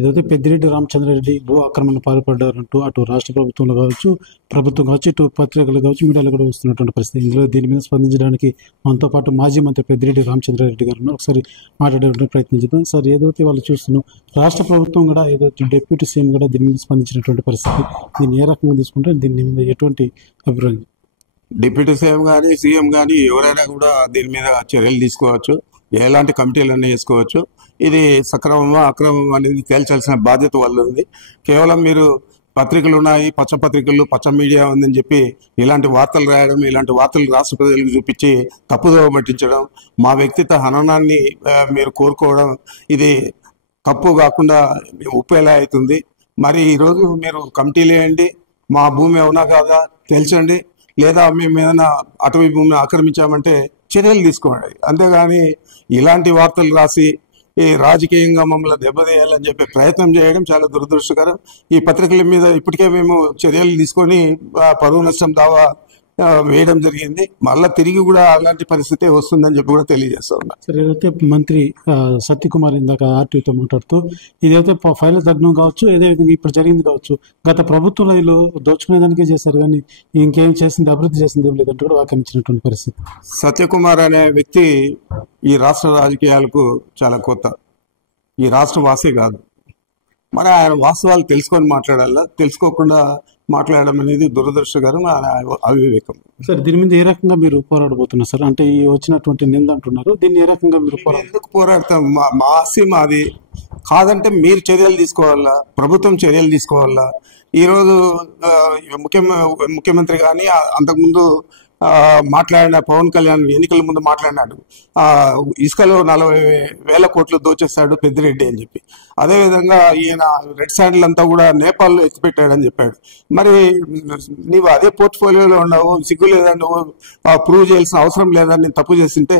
ఇదైతే పెద్దిరెడ్డి రామచంద్రారెడ్డి భూ ఆక్రమణ పాల్పడ్డారంటూ అటు రాష్ట్ర ప్రభుత్వం కావచ్చు ఇటు పత్రికలు కావచ్చు మీడియాలో కూడా వస్తున్నటువంటి పరిస్థితి. ఇందులో దీని మీద స్పందించడానికి మనతో పాటు మాజీ మంత్రి పెద్దిరెడ్డి రామచంద్రారెడ్డి గారు ఉన్నారు. ఒకసారి మాట్లాడే ప్రయత్నం చేద్దాం. సార్, ఏదైతే వాళ్ళు చూస్తున్నాం రాష్ట్ర ప్రభుత్వం కూడా ఏదైతే డిప్యూటీ సీఎం కూడా దీని మీద స్పందించినటువంటి పరిస్థితి, దీన్ని ఏ రకంగా తీసుకుంటే దీని మీద ఎటువంటి అభిప్రాయం? డిప్యూటీ సీఎం కానీ సీఎం కానీ ఎవరైనా కూడా దీని మీద చర్యలు తీసుకోవచ్చు, ఎలాంటి కమిటీలన్నీ వేసుకోవచ్చు. ఇది సక్రమమా అక్రమమా అనేది తేల్చాల్సిన బాధ్యత వల్ల ఉంది. కేవలం మీరు పత్రికలు ఉన్నాయి, పచ్చ పత్రికలు, పచ్చ మీడియా ఉందని చెప్పి ఇలాంటి వార్తలు రాయడం, ఇలాంటి వార్తలు రాష్ట్ర ప్రజలకు చూపించి తప్పుదోవ పట్టించడం, మా వ్యక్తిత్వ హననాన్ని మీరు కోరుకోవడం, ఇది తప్పు కాకుండా ఉప్పేలా అవుతుంది. మరి ఈరోజు మీరు కమిటీలు వేయండి, మా భూమి అవునా కాదా తేల్చండి, లేదా మేము ఏదైనా అటవీ భూమిని ఆక్రమించామంటే చర్యలు తీసుకోండి. అంతేగాని ఇలాంటి వార్తలు రాసి ఈ రాజకీయంగా మమ్మల్ని దెబ్బతీయాలని చెప్పి ప్రయత్నం చేయడం చాలా దురదృష్టకరం. ఈ పత్రికల మీద ఇప్పటికే మేము చర్యలు తీసుకొని పరువు నష్టం దావా వేయడం జరిగింది. మళ్ళీ తిరిగి కూడా అలాంటి పరిస్థితి వస్తుందని చెప్పి కూడా తెలియజేస్తా ఉన్నా. సరే, ఏదైతే మంత్రి సత్యకుమార్ ఇందాక ఆర్టీతో మాట్లాడుతూ ఇదైతే ఫైల్ తగ్గడం కావచ్చు, ఏదైతే ఇప్పుడు జరిగింది కావచ్చు, గత ప్రభుత్వంలో వీళ్ళు దోచుకునేదానికే చేశారు కానీ ఇంకేం చేసింది, అభివృద్ధి చేసింది ఏం లేదంటూ కూడా వ్యాఖ్యానించినటువంటి పరిస్థితి. సత్యకుమార్ అనే వ్యక్తి ఈ రాష్ట్ర రాజకీయాలకు చాలా కొత్త, ఈ రాష్ట్ర వాసే కాదు. మరి ఆయన వాస్తవాలు తెలుసుకొని మాట్లాడాలా, తెలుసుకోకుండా మాట్లాడడం అనేది దురదృష్టకరం, అవివేకం. సార్, దీని మీద ఏ రకంగా మీరు పోరాడబోతున్నారు సార్? అంటే ఈ వచ్చినటువంటి నింద అంటున్నారు, దీన్ని ఏ రకంగా మీరు ఎందుకు పోరాడతాం? మా ఆస్తి మాది కాదంటే మీరు చర్యలు తీసుకోవాలా, ప్రభుత్వం చర్యలు తీసుకోవాలా. ఈరోజు ముఖ్యమంత్రి కానీ అంతకుముందు మాట్లాడిన పవన్ కళ్యాణ్ ఎన్నికల ముందు మాట్లాడినాడు, ఇసుకలో 40,000 కోట్లు దోచేస్తాడు పెద్దిరెడ్డి అని చెప్పి. అదేవిధంగా ఈయన రెడ్ శాండిల్ అంతా కూడా నేపాల్లో ఎత్తిపెట్టాడని చెప్పాడు. మరి నీవు అదే పోర్ట్ఫోలియోలో ఉన్నావు, సిగ్గు లేదా, నువ్వు ప్రూవ్ చేయాల్సిన అవసరం లేదా, నేను తప్పు చేస్తుంటే